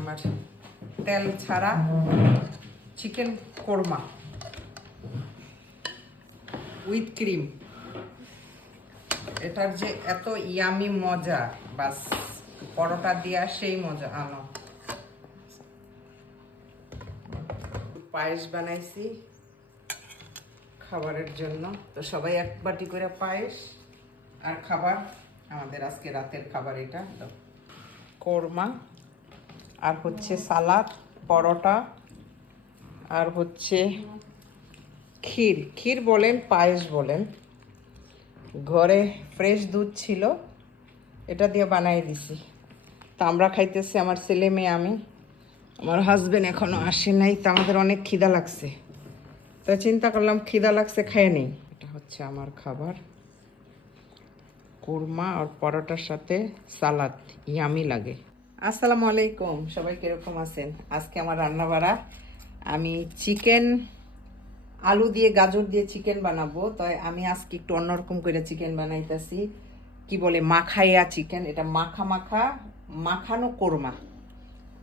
আমার তেল ছাড়া চিকেন কোরমা উইথ ক্রিম। এটার যে এত ইয়ামি মজা, বাস পরোটা দিয়া সেই মজা আনো। পায়েস বানাইছি খাবারের জন্য, তো সবাই এক বাটি করে পায়েস আর খাবার। আমাদের আজকে রাতের খাবার এটা কোরমা, আর হচ্ছে সালাদ, পরোটা, আর হচ্ছে ক্ষীর। ক্ষীর বলেন, পায়েস বলেন। ঘরে ফ্রেশ দুধ ছিল, এটা দিয়ে বানাই দিছি। তো আমরা খাইতেছি, আমার ছেলে মেয়ে, আমি। আমার হাজবেন্ড এখনো আসে নাই, তো আমাদের অনেক খিদা লাগছে। তো চিন্তা করলাম খিদা লাগছে, খেয়ে নেই। এটা হচ্ছে আমার খাবার, কোরমা আর পরোটার সাথে সালাদ, ইয়ামি লাগে। আসসালামু আলাইকুম, সবাই কিরকম আছেন? আজকে আমার রান্না বাড়া, আমি চিকেন আলু দিয়ে গাজর দিয়ে চিকেন বানাবো। তাই আমি আজকে একটু অন্যরকম করে চিকেন বানাইতেছি। কি বলে, মাখাইয়া চিকেন। এটা মাখানো কোরমা।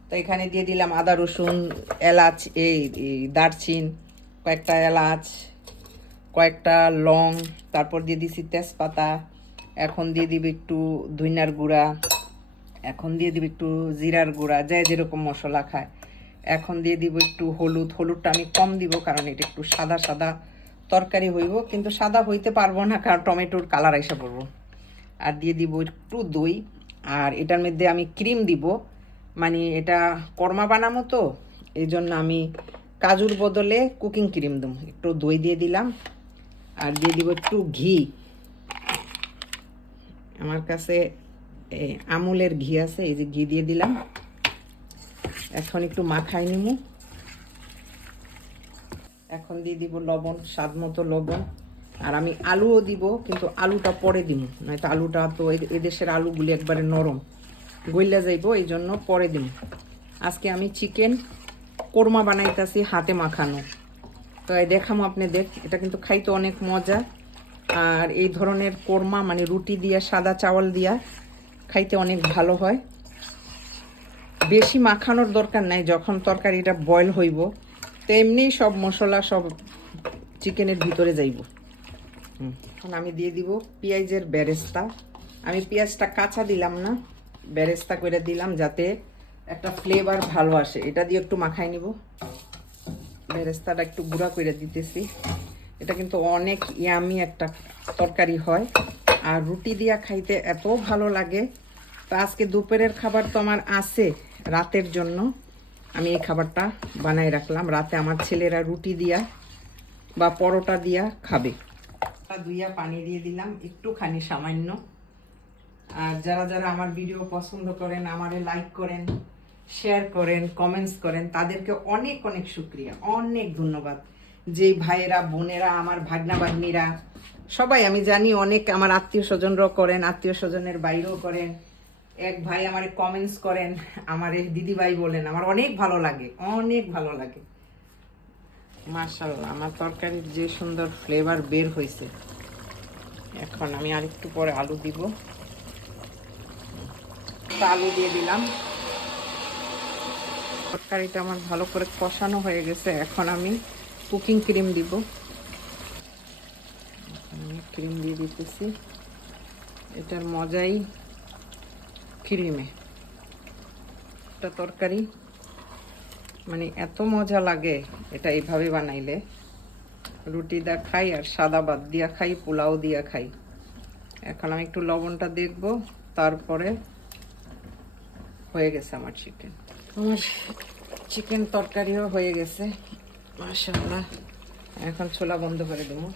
তো এখানে দিয়ে দিলাম আদা রসুন, এলাচ, এই দারচিন, কয়েকটা এলাচ, কয়েকটা লং, তারপর দিয়ে দিছি তেজপাতা। এখন দিয়ে দিব একটু ধনিয়ার গুঁড়া, এখন দিয়ে দিব একটু জিরার গুঁড়া, যাই যেরকম মশলা খায়। এখন দিয়ে দিব একটু হলুদ। হলুদটা আমি কম দিব, কারণ এটা একটু সাদা সাদা তরকারি হইব, কিন্তু সাদা হইতে পারবো না, কারণ টমেটোর কালার এসে পড়বো। আর দিয়ে দিব একটু দই, আর এটার মধ্যে আমি ক্রিম দিব, মানে এটা কর্মা বানামো তো, এই জন্য আমি কাজুর বদলে কুকিং ক্রিম দেবো। একটু দই দিয়ে দিলাম, আর দিয়ে দিব একটু ঘি। আমার কাছে আমুলের ঘি আছে, এই যে ঘি দিয়ে দিলাম। এখন একটু মাখাই নিব। এখন দিয়ে দিব লবণ, স্বাদ মতো লবণ। আর আমি আলুও দিব, কিন্তু আলুটা পরে দিব, নয়তো আলুটা তো এদেশের আলুগুলি একবারে নরম, গইলা যাইব, এই জন্য পরে দিব। আজকে আমি চিকেন কোরমা বানাইতেছি, হাতে মাখানো। তো এই দেখামো আপনাদের, এটা কিন্তু খাইতে অনেক মজা। আর এই ধরনের কোরমা মানে রুটি দিয়া, সাদা চাওয়াল দিয়া খাইতে অনেক ভালো হয়। বেশি মাখানোর দরকার নাই, যখন তরকারিটা বয়েল হইব তো এমনি সব মশলা সব চিকেনের ভিতরে যাইব। এখন আমি দিয়ে দিব পেঁয়াজের বেরেস্তা। আমি পেঁয়াজটা কাঁচা দিলাম না, বেরেস্তা করে দিলাম, যাতে একটা ফ্লেভার ভালো আসে। এটা দিয়ে একটু মাখাই নিব। বেরেস্তাটা একটু গুঁড়া করে দিতেছি। এটা কিন্তু অনেক ইয়ামি একটা তরকারি হয়, আর রুটি দিয়া খাইতে এত ভালো লাগে। তো আজকে দুপুরের খাবার তো আমার আছে, রাতের জন্য আমি এই খাবারটা বানাই রাখলাম। রাতে আমার ছেলেরা রুটি দিয়া বা পরোটা দিয়া খাবে। ধুইয়া পানি দিয়ে দিলাম একটুখানি, সামান্য। আর যারা যারা আমার ভিডিও পছন্দ করেন, আমারে লাইক করেন, শেয়ার করেন, কমেন্টস করেন, তাদেরকে অনেক অনেক শুক্রিয়া, অনেক ধন্যবাদ। যে ভাইয়েরা, বোনেরা, আমার ভাগনা ভাগ্নিরা, সবাই আমি জানি অনেক আমার আত্মীয় স্বজনরাও করেন, আত্মীয় স্বজনের বাইরেও করেন। এক ভাই আমার কমেন্টস করেন, আমার দিদি ভাই বলেন, আমার অনেক ভালো লাগে, অনেক ভালো লাগে। মাশাআল্লাহ, আমার তরকারির যে সুন্দর ফ্লেভার বের হয়েছে। এখন আমি আরেকটু পরে আলু দিব। আলু দিয়ে দিলাম। তরকারিটা আমার ভালো করে কষানো হয়ে গেছে। এখন আমি কুকিং ক্রিম দিব। আমি ক্রিম দিয়ে দিতেছি, এটার মজাই ক্রিমে। একটা তরকারি মানে এত মজা লাগে, এটা এইভাবে বানাইলে। রুটি দিয়ে খাই, আর সাদা ভাত দিয়া খাই, পোলাও দিয়া খাই। এখন আমি একটু লবণটা দেখব, তারপরে হয়ে গেছে আমার চিকেন। আমার চিকেন তরকারিও হয়ে গেছে মাশাআল্লাহ। এখন ছোলা বন্ধ করে দেবো।